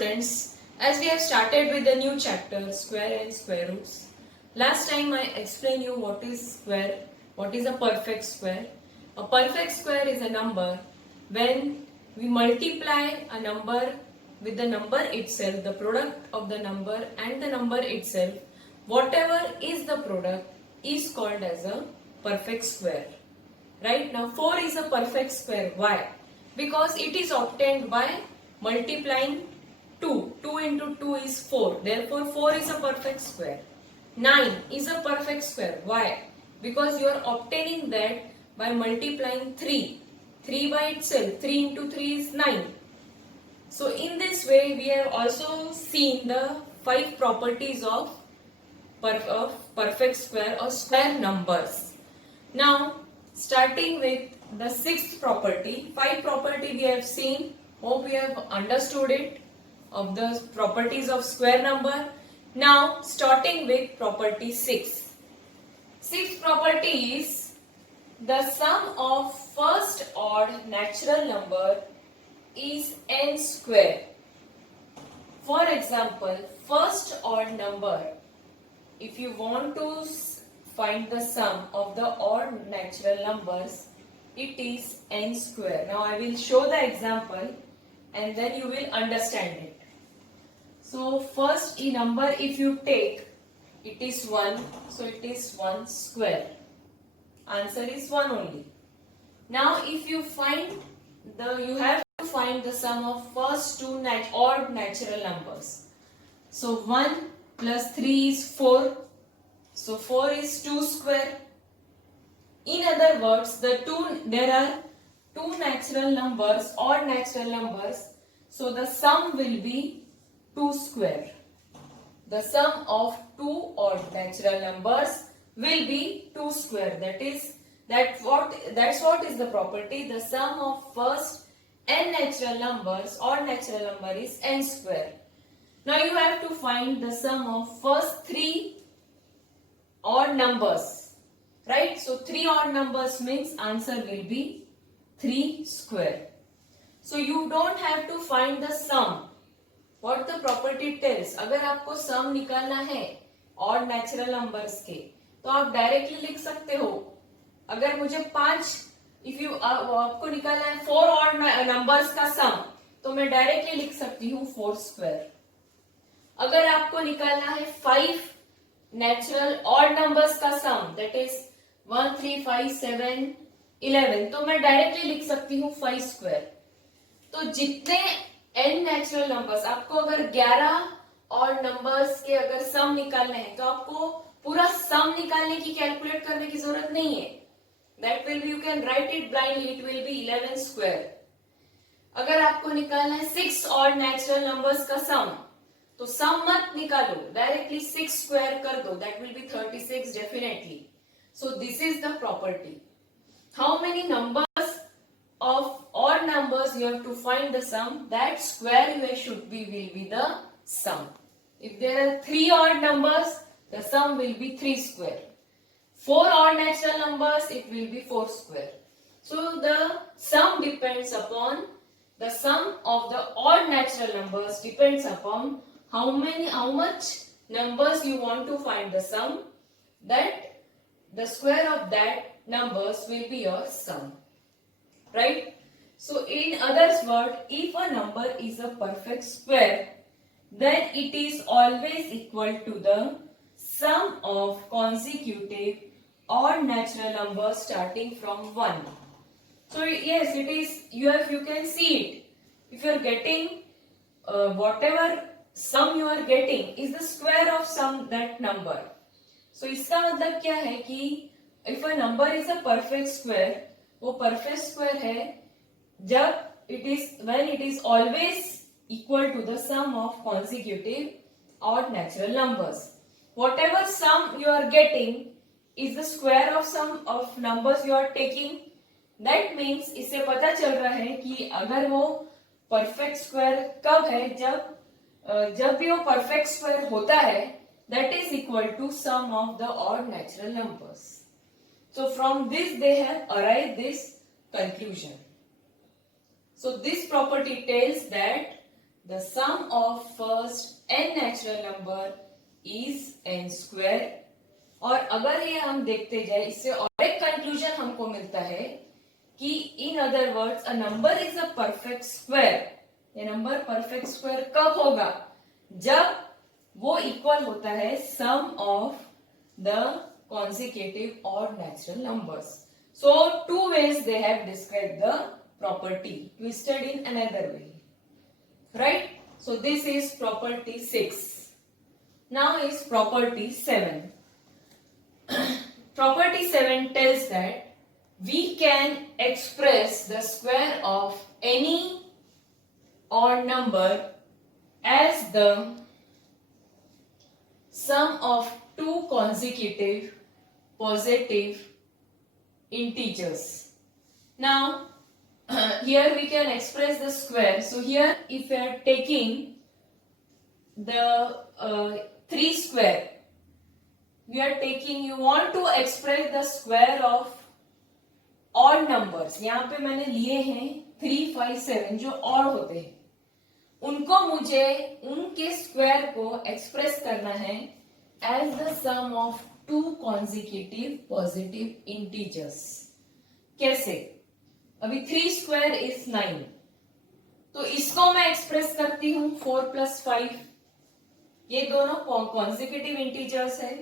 students, as we have started with the new chapter, square and square roots. Last time I explained you what is square, what is a perfect square. A perfect square is a number when we multiply a number with the number itself, the product of the number and the number itself, whatever is the product is called as a perfect square. Right? Now 4 is a perfect square. Why? Because it is obtained by multiplying 2. 2 into 2 is 4. Therefore 4 is a perfect square. 9 is a perfect square. Why? Because you are obtaining that by multiplying 3. 3 by itself. 3 into 3 is 9. So in this way we have also seen the 5 properties of perfect square or square numbers. Now starting with the 6th property, 5 property we have seen. Hope you have understood it of the properties of square number. Now starting with property 6. 6th property is the sum of first odd natural number is n square. For example, first odd number, if you want to find the sum of the odd natural numbers, it is n square. Now I will show the example and then you will understand it. So first a number if you take, it is 1, so it is 1 square. Answer is 1 only. Now if you find you have to find the sum of first two odd natural numbers. So 1 plus 3 is 4. So 4 is 2 square. In other words, there are two natural numbers, odd natural numbers. So the sum will be 2 square. The sum of two odd natural numbers will be 2 square. That's what is the property. The sum of first n natural numbers, odd natural number is n square. Now you have to find the sum of first 3 odd numbers, right? So 3 odd numbers means answer will be 3 square. So you don't have to find the sum. What the property tells, अगर आपको sum निकालना है odd natural numbers के, तो आप directly लिख सकते हो. अगर मुझे 5 आपको निकालना है 4 odd numbers का sum, तो मैं directly लिख सकती हूँ 4 square. अगर आपको निकालना है 5 natural odd numbers का sum, that is 1, 3, 5, 7, 11, तो मैं डायरेक्टली लिख सकती हूँ 5 स्क्वायर. तो जितने n नेचुरल नंबर्स, आपको अगर 11 odd नंबर्स के अगर सम निकालने हैं तो आपको पूरा सम निकालने की कैलकुलेट करने की जरूरत नहीं है. That will be, you can write it blindly, it will be 11 square. अगर आपको निकालना है 6 odd नेचुरल नंबर्स का सम, तो सम मत निकालो, डायरेक्टली 6 स्क्वायर कर दो, that will be 36 definitely. So this is the property. How many numbers of odd numbers you have to find the sum? That square will be the sum. If there are 3 odd numbers, the sum will be 3 square. 4 odd natural numbers, it will be 4 square. So the sum depends upon, the sum of the odd natural numbers depends upon how much numbers you want to find the sum. That the square of that numbers will be your sum, right? So in other words, if a number is a perfect square, then it is always equal to the sum of consecutive odd natural numbers starting from 1. So yes, it is, you can see it. If you are getting whatever sum you are getting is the square of that number. So इसका मतलब क्या है कि if a number is a perfect square, वो perfect square है when it is always equal to the sum of consecutive odd natural numbers. Whatever sum you are getting is the square of sum of numbers you are taking. That means इससे पता चल रहा है कि अगर वो perfect square कब है, जब भी वो perfect square होता है, that is equal to sum of the odd natural numbers. So from this they have arrived this conclusion. So this property tells that the sum of first n natural number is n square. और अगर ये हम देखते जाए इससे और एक conclusion हमको मिलता है कि in other words a number is a perfect square. ये नंबर परफेक्ट स्क्वायर कब होगा? जब वो इक्वल होता है sum of the consecutive or natural numbers. So two ways they have described the property, twisted in another way. Right? So this is property 6. Now is property 7. Property 7 tells that we can express the square of any odd number as the sum of two consecutive positive integers. Now here we can express the square. So here if we are taking the 3 square, we are taking, you want to express the square of odd numbers. यहाँ पे मैंने लिए हैं 3, 5, 7 जो odd होते हैं, उनको मुझे उनके स्क्वायर को एक्सप्रेस करना है as the sum of two consecutive positive integers. कैसे? अभी 3 square is 9, तो इसको मैं एक्सप्रेस करती हूँ 4 plus 5. ये दोनों consecutive integers है,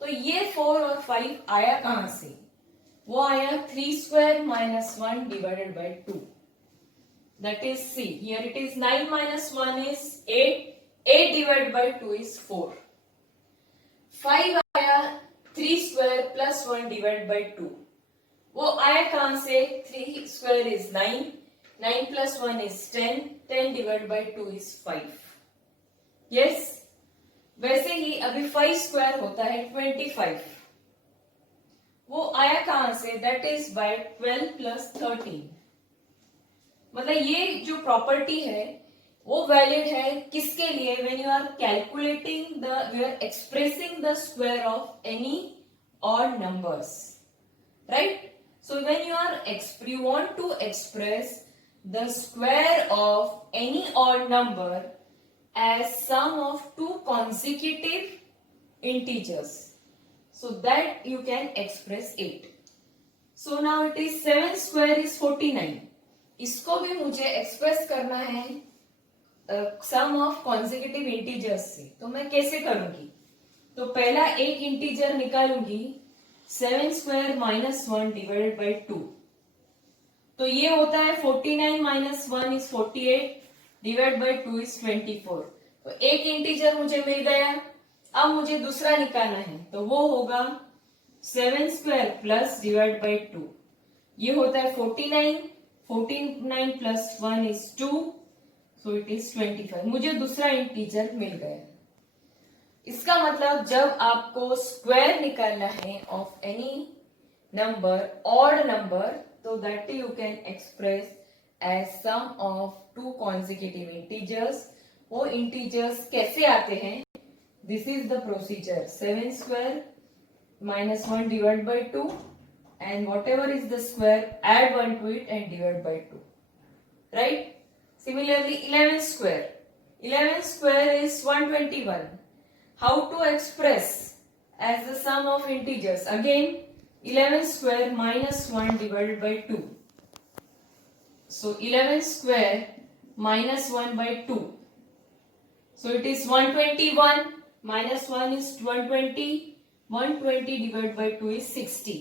तो ये 4 और 5 आया कहां से? वो आया 3 square minus 1 divided by 2. That is C. Here it is 9 minus 1 is 8. 8 divided by 2 is 4. 5 आया 3 square plus 1 divided by 2. वो आया कहां से? 3 square is 9. 9 plus 1 is 10. 10 divided by 2 is 5. Yes? वैसे ही अभी 5 स्क्वायर होता है 25. वो आया कहां से? That is by 12 plus 13. मतलब ये जो प्रॉपर्टी है वो वैलिड है किसके लिए? When you are calculating the, you are expressing the square of any odd numbers, right? So when you want to express the square of any odd number as sum of two consecutive integers, so that you can express it. So now it is 7 square is 49. इसको भी मुझे express करना है sum of consecutive integers से. तो मैं कैसे करूंगी? तो पहला एक इंटीजर निकालूंगी 7 स्क्वायर माइनस 1 डिवाइडेड बाई 2. तो ये होता है 49 minus 1 is 48 divide by 2 is 24. तो एक इंटीजर मुझे मिल गया. अब मुझे दूसरा निकालना है, तो वो होगा 7 स्क्वायर प्लस डिवाइड बाई 2. ये होता है 49. 49 plus 1 is 2, so it is 25. मुझे दूसरा इंटीजर मिल गया. इसका मतलब जब आपको स्क्वायर निकालना है of any number, odd number, तो that you can express as sum of two consecutive integers. वो इंटीजर्स कैसे आते हैं? This is the procedure. 7 square minus 1 divided by 2, and whatever is the square, add 1 to it and divide by 2. Right? Similarly, 11 square. 11 square is 121. How to express as the sum of integers? Again, 11 square minus 1 divided by 2. So 11 square minus 1 by 2. So it is 121. Minus 1 is 120. 120 divided by 2 is 60.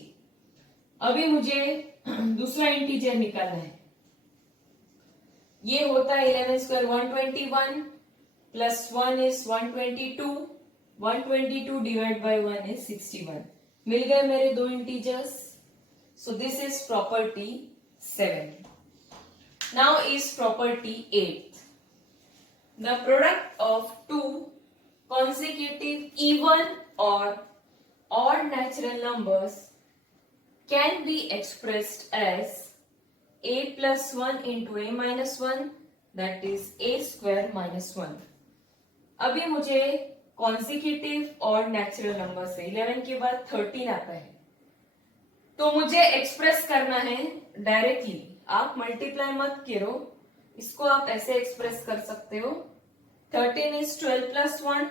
अभी मुझे दूसरा integer निकालना है. ये होता है 11 square 121 plus 1 is 122. 122 divide by 1 is 61. मिल गए मेरे दो integers. So this is property 7. Now is property 8. The product of two consecutive even or odd natural numbers can be expressed as a plus 1 into a minus 1, that is a square minus 1. अभी मुझे consecutive और natural numbers से 11 के बाद 13 आता है, तो मुझे एक्सप्रेस करना है डायरेक्टली. आप मल्टीप्लाई मत करो, इसको आप ऐसे एक्सप्रेस कर सकते हो, 13 is 12 plus 1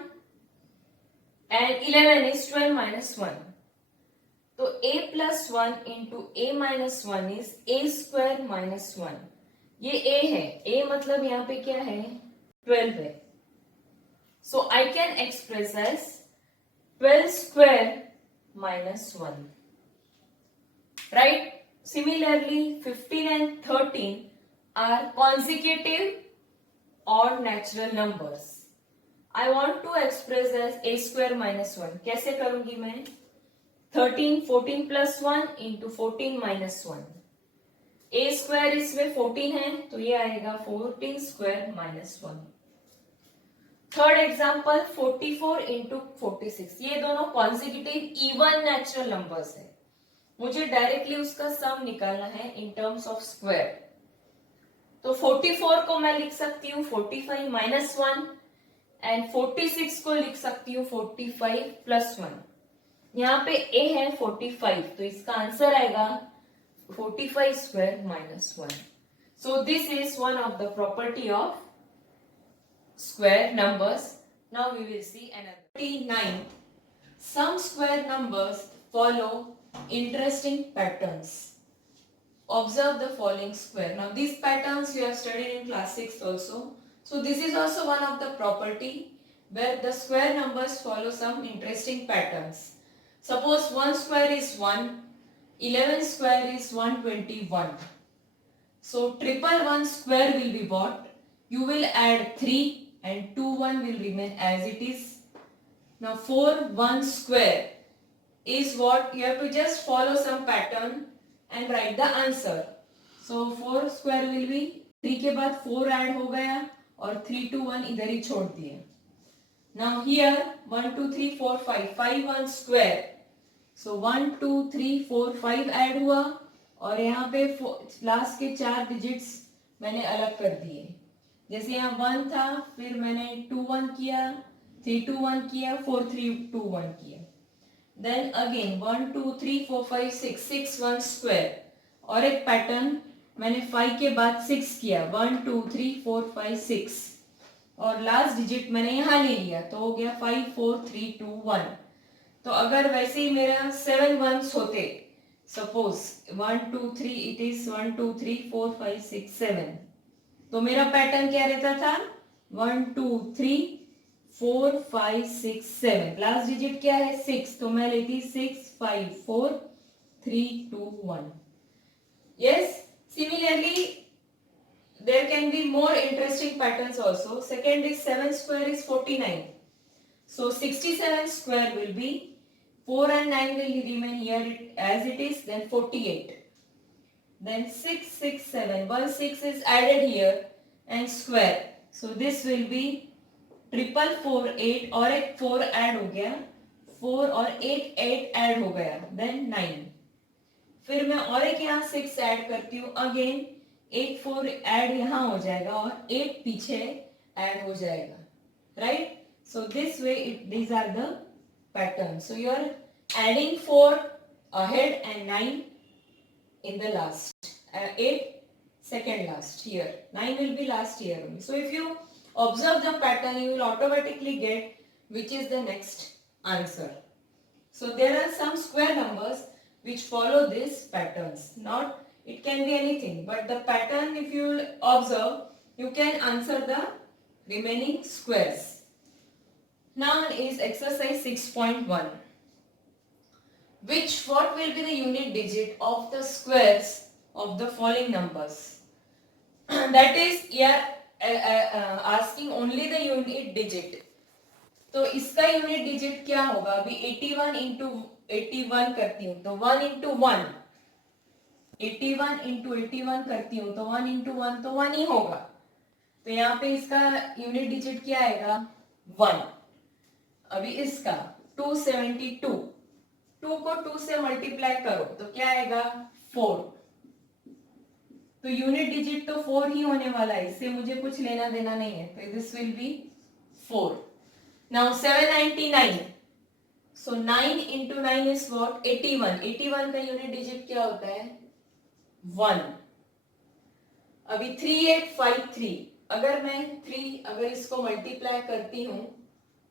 and 11 is 12 minus 1. तो a plus 1 into a minus 1 is a square minus 1. ये a है, a मतलब यहाँ पे क्या है, 12 है. So I can express as 12 square minus 1. Right? Similarly, 15 and 13 are consecutive odd natural numbers. I want to express as a square minus 1. कैसे करूंगी मैं? 13 14 plus 1 into 14 minus 1. a square इसमें 14 है तो ये आएगा 14 square minus 1. Third example 44 into 46. ये दोनों कॉन्सिक्यूटिव इवन नेचुरल नंबर्स है. मुझे डायरेक्टली उसका सम निकालना है इन टर्म्स ऑफ स्क्वायर. तो 44 को मैं लिख सकती हूँ 45 minus 1 एंड 46 को लिख सकती हूँ 45 plus 1. यहाँ पे a है 45 तो इसका आंसर आएगा 45 square minus 1. So this is one of the property of square numbers. Now we will see another. 39. Some square numbers follow interesting patterns. Observe the following square. Now these patterns you have studied in class 6 also. So this is also one of the property where the square numbers follow some interesting patterns. Suppose 1 square is 1, 11 square is 121. So triple 1 square will be what? You will add 3 and 2 1 will remain as it is. Now 4 1 square is what? You have to just follow some pattern and write the answer. So 4 square will be 3 के बाद 4 add हो गया और 3 2 1 इधर ही छोड़ दिए. Now here 1 2 3 4 5 5 1 square. So 1 2 3 4 5 add हुआ और यहाँ पे लास्ट के 4 डिजिट्स मैंने अलग कर दिए. जैसे यहाँ 1 था फिर मैंने 2 1 किया, 3 2 1 किया, 4 3 2 1 किया. Then again 1 2 3 4 5 6 6 1 square और एक पैटर्न मैंने 5 के बाद 6 किया 1 2 3 4 5 6 और लास्ट डिजिट मैंने यहाँ ले लिया तो हो गया 5 4 3 2 1. तो अगर वैसे ही मेरा 7 1s होते, सपोज 1 2 3 इट इज 1 2 3 4 5 6 7, तो मेरा पैटर्न क्या रहता था 1 2 3 4 5 6 7. लास्ट डिजिट क्या है 6 तो मैं लेती 6 5 4 3 2 1. Yes, similarly there can be more interesting patterns also. Second is 7 square is 49. So 67 square will be 4 and 9 will remain here as it is, then 48. Then 6 6 7 1 6 is added here and square. So this will be triple 4 8 और एक 4 add हो गया 4 और एक 8 add हो गया then 9. फिर मैं और एक यहाँ 6 ऐड करती हूँ अगेन एक 4 ऐड यहाँ हो जाएगा और 8 पीछे ऐड हो जाएगा. Right? So this way these are the patterns. So you are adding 4 ahead and 9 in the last. 8 second last here. 9 will be last here only. So if you observe the pattern, you will automatically get which is the next answer. So there are some square numbers which follow these patterns. Not, it can be anything, but the pattern if you observe, you can answer the remaining squares. Now is exercise 6.1. What will be the unit digit of the squares of the following numbers? That is, here asking only the unit digit. तो इसका unit digit क्या होगा? अभी 81 into 81 करती हूँ तो 1 into 1, 81 into 81 करती हूँ तो 1 इंटू 1 तो 1 ही होगा. तो यहाँ पे इसका यूनिट डिजिट क्या आएगा? 1. अभी इसका 272, 2 को 2 से मल्टीप्लाई करो तो क्या आएगा? 4. तो यूनिट डिजिट तो 4 ही होने वाला है, इससे मुझे कुछ लेना देना नहीं है. तो this will be 4. Now 799. So 9 into 9 is what? 81. 81 का यूनिट डिजिट क्या होता है? 1. अभी 3853, अगर मैं 3 अगर इसको मल्टीप्लाई करती हूं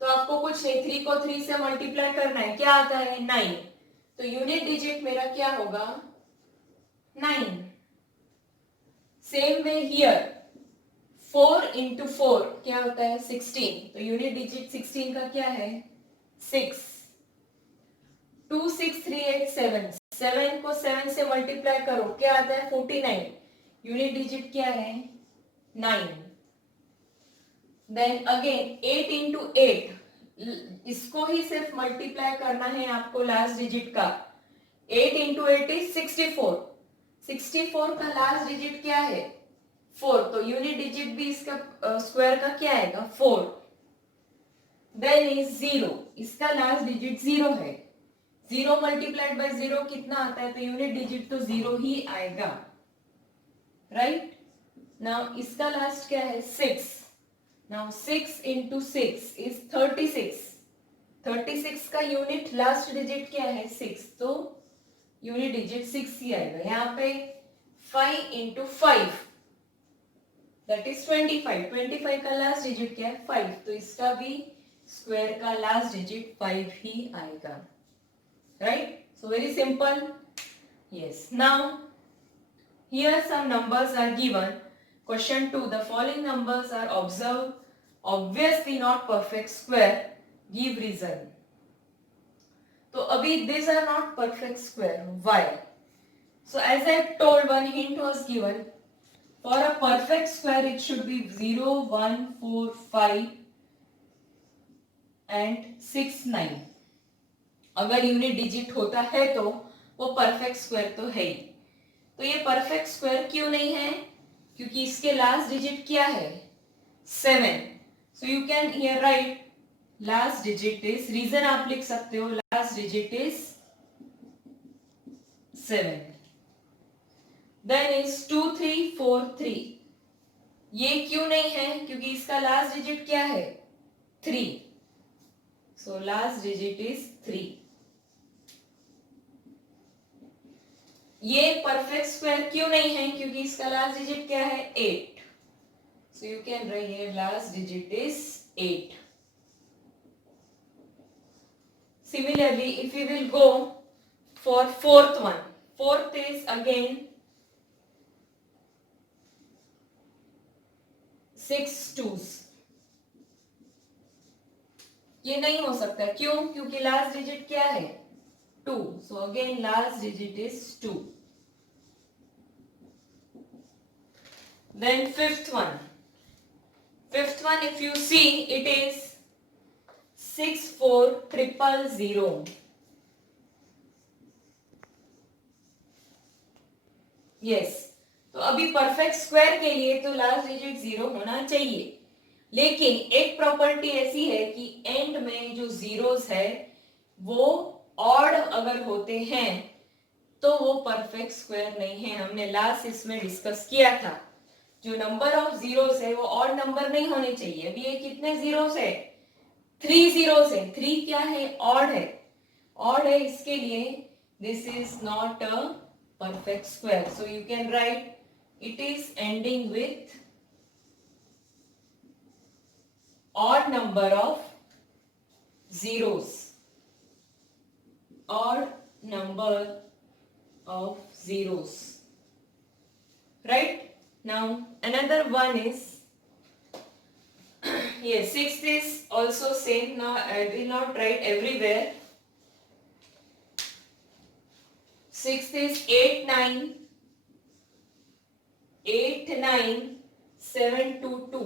तो आपको कुछ नहीं, 3 को 3 से मल्टीप्लाई करना है, क्या आता है 9, तो यूनिट डिजिट मेरा क्या होगा 9. सेम वे हियर 4 into 4 क्या होता है 16, तो यूनिट डिजिट 16 का क्या है 6. 2 6 3 8 7, 7 को 7 से मल्टीप्लाई करो क्या आता है 49, यूनिट डिजिट क्या है 9. देन अगेन 8 into 8, इसको ही सिर्फ मल्टीप्लाई करना है आपको लास्ट डिजिट का. 8 into 8 is 64, 64 का लास्ट डिजिट क्या है 4, तो यूनिट डिजिट भी इसका स्क्वायर का क्या आएगा 4. देन इज 0, इसका लास्ट डिजिट 0 है, 0 मल्टीप्लाइड बाय 0 कितना आता है, तो यूनिट डिजिट तो 0 ही आएगा, राइट. नाउ इसका लास्ट क्या है 6. नाउ 6 into 6 is 36, 36 का यूनिट लास्ट डिजिट क्या है 6, तो यूनिट डिजिट 6 ही आएगा. यहाँ पे 5 into 5 दैट इज 25, 25 का लास्ट डिजिट क्या है 5, तो इसका भी स्क्वायर का लास्ट डिजिट 5 ही आएगा, right. So very simple. Yes, now here some numbers are given. Question 2, the following numbers are observed, obviously not perfect square, give reason. तो अभी these are not perfect square, why? So as I told, one hint was given. For a perfect square it should be 0 1 4 5 and 6 9. अगर unit digit होता है तो वो perfect square तो है ही. तो ये परफेक्ट स्क्वायर क्यों नहीं है, क्योंकि इसके लास्ट डिजिट क्या है 7. So you can hear right last digit is, reason आप लिख सकते हो last digit is 7. Then is 2 3 4 3, ये क्यों नहीं है, क्योंकि इसका लास्ट डिजिट क्या है 3. So last digit is 3. ये परफेक्ट स्क्वायर क्यों नहीं है, क्योंकि इसका लास्ट डिजिट क्या है 8. सो you can write here last digit is 8. Similarly if you will go for fourth one, fourth is again 6 2s. ये नहीं हो सकता, क्यों, क्योंकि लास्ट डिजिट क्या है 2. So again last digit is 2. Then fifth one, if you see it is 6 4 0 0. Yes, तो अभी परफेक्ट स्क्वायर के लिए तो लास्ट डिजिट 0 होना चाहिए, लेकिन एक प्रॉपर्टी ऐसी है कि एंड में जो जीरोस है वो ऑड अगर होते हैं तो वो परफेक्ट स्क्वायर नहीं है. हमने लास्ट इसमें डिस्कस किया था, जो नंबर ऑफ जीरोस है वो ऑड नंबर नहीं होने चाहिए. अभी ये कितने जीरोस है 3 जीरोस है, 3 क्या है ऑड है, ऑड है, इसके लिए this is not a perfect square. So you can write it is ending with odd number of zeros, odd number of zeros, right. Now another one is yes, sixth is also same. Now I will not write everywhere. Sixth is 8 9 8 9 7 2 2.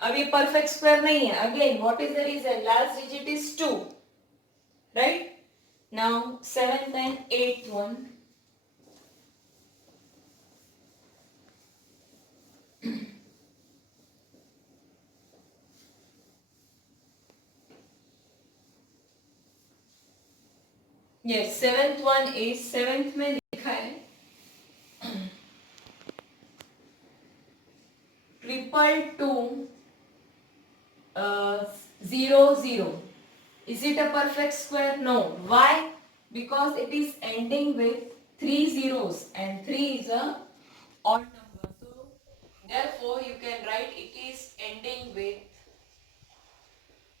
अभी perfect square नहीं है. Again what is the reason, last digit is 2, right. Now 7th and 8th one, yes 7th one is 7th में लिखा है 222 0 0. Is it a perfect square? No. Why? Because it is ending with 3 zeros and 3 is a odd number. So Therefore, you can write it is ending with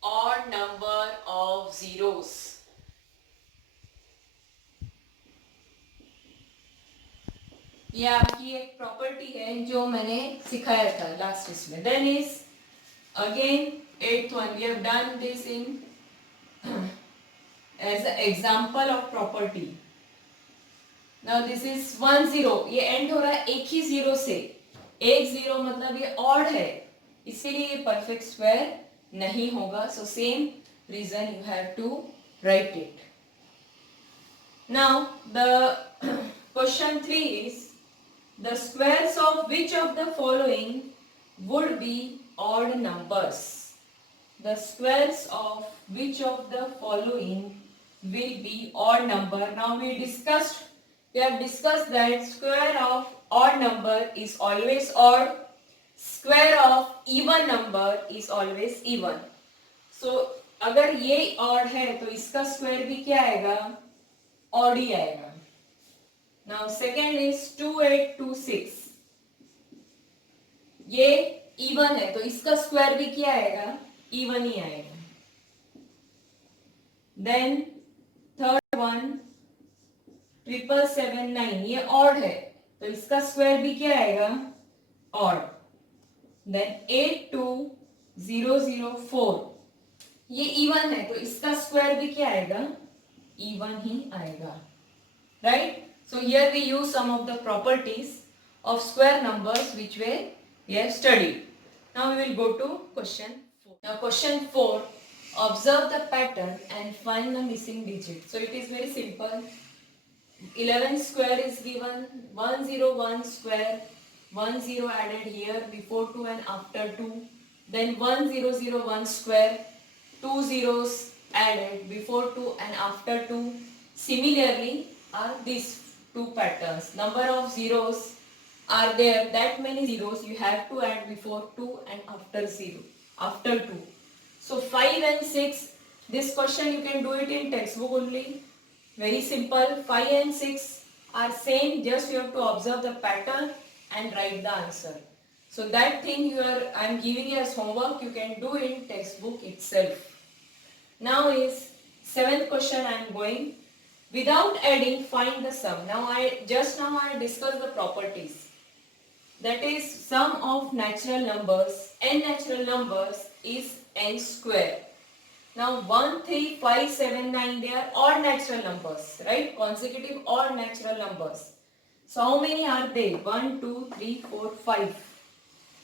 odd number of zeros. ये आपकी एक property है जो मैंने सिखाया था last इसमें. Then is again eighth one. We have done this in as an example of property. Now this is 1 0. ये एंड हो रहा है एक ही जीरो से. एक जीरो मतलब ये ऑड है, इसीलिए ये परफेक्ट स्क्वायर नहीं होगा. So same reason you have to write it. Now the question 3 is the squares of which of the following would be odd numbers? The squares of which of the following will be odd number? Now we have discussed that square of odd number is always odd, square of even number is always even. So अगर ये odd है तो इसका square भी क्या आएगा? odd ही आएगा. Now second is 2826. ये even है तो इसका स्क्वायर भी क्या आएगा? even ही आएगा. Then third one 7779. ये odd है तो इसका स्क्वायर भी क्या आएगा? odd. Then 82004. ये even है तो इसका स्क्वायर भी क्या आएगा? even ही आएगा. Right? So here we use some of the properties of square numbers which we have studied. Now we will go to question 4. Now question 4, observe the pattern and find the missing digit. So it is very simple. 11 square is given, 101 square, 10 added here before 2 and after 2. Then 1001 square, 2 zeros added before 2 and after 2. Similarly are these two patterns. Number of zeros are there, that many zeros you have to add before 2 and after 2. So 5 and 6, this question you can do it in textbook only. Very simple. 5 and 6 are same, just you have to observe the pattern and write the answer. So that thing I am giving you as homework, you can do in textbook itself. Now is 7th question I am going. Without adding, find the sum. Now I discussed the properties. That is sum of natural numbers, n natural numbers is n square. Now 1, 3, 5, 7, 9, they are odd natural numbers, right? Consecutive odd natural numbers. So how many are they? 1, 2, 3, 4, 5.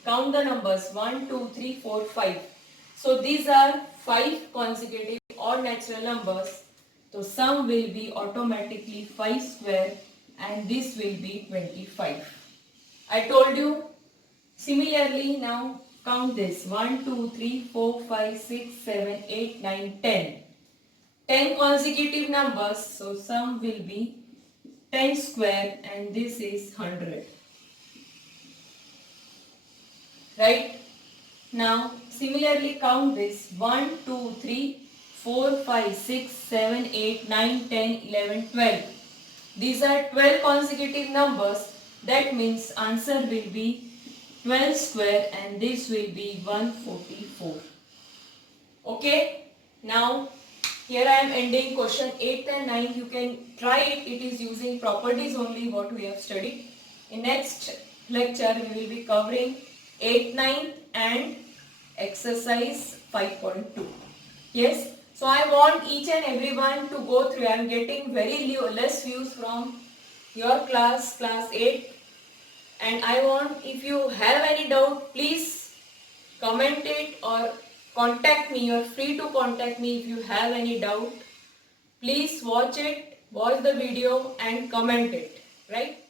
Count the numbers. 1, 2, 3, 4, 5. So these are 5 consecutive odd natural numbers. So sum will be automatically 5 square and this will be 25. I told you. Similarly now count this. 1, 2, 3, 4, 5, 6, 7, 8, 9, 10. 10 consecutive numbers. So sum will be 10 square and this is 100. Right? Now similarly count this. 1, 2, 3, 4, 5, 6, 7, 8, 9, 10, 11, 12. These are 12 consecutive numbers. That means answer will be 12 square and this will be 144. Okay. Now here I am ending question 8 and 9. You can try it. It is using properties only what we have studied. In next lecture we will be covering 8, 9 and exercise 5.2. Yes. So I want each and everyone to go through. I am getting very less views from your class 8. And I want, if you have any doubt, please comment it or contact me. You are free to contact me if you have any doubt. Please watch the video and comment it. Right?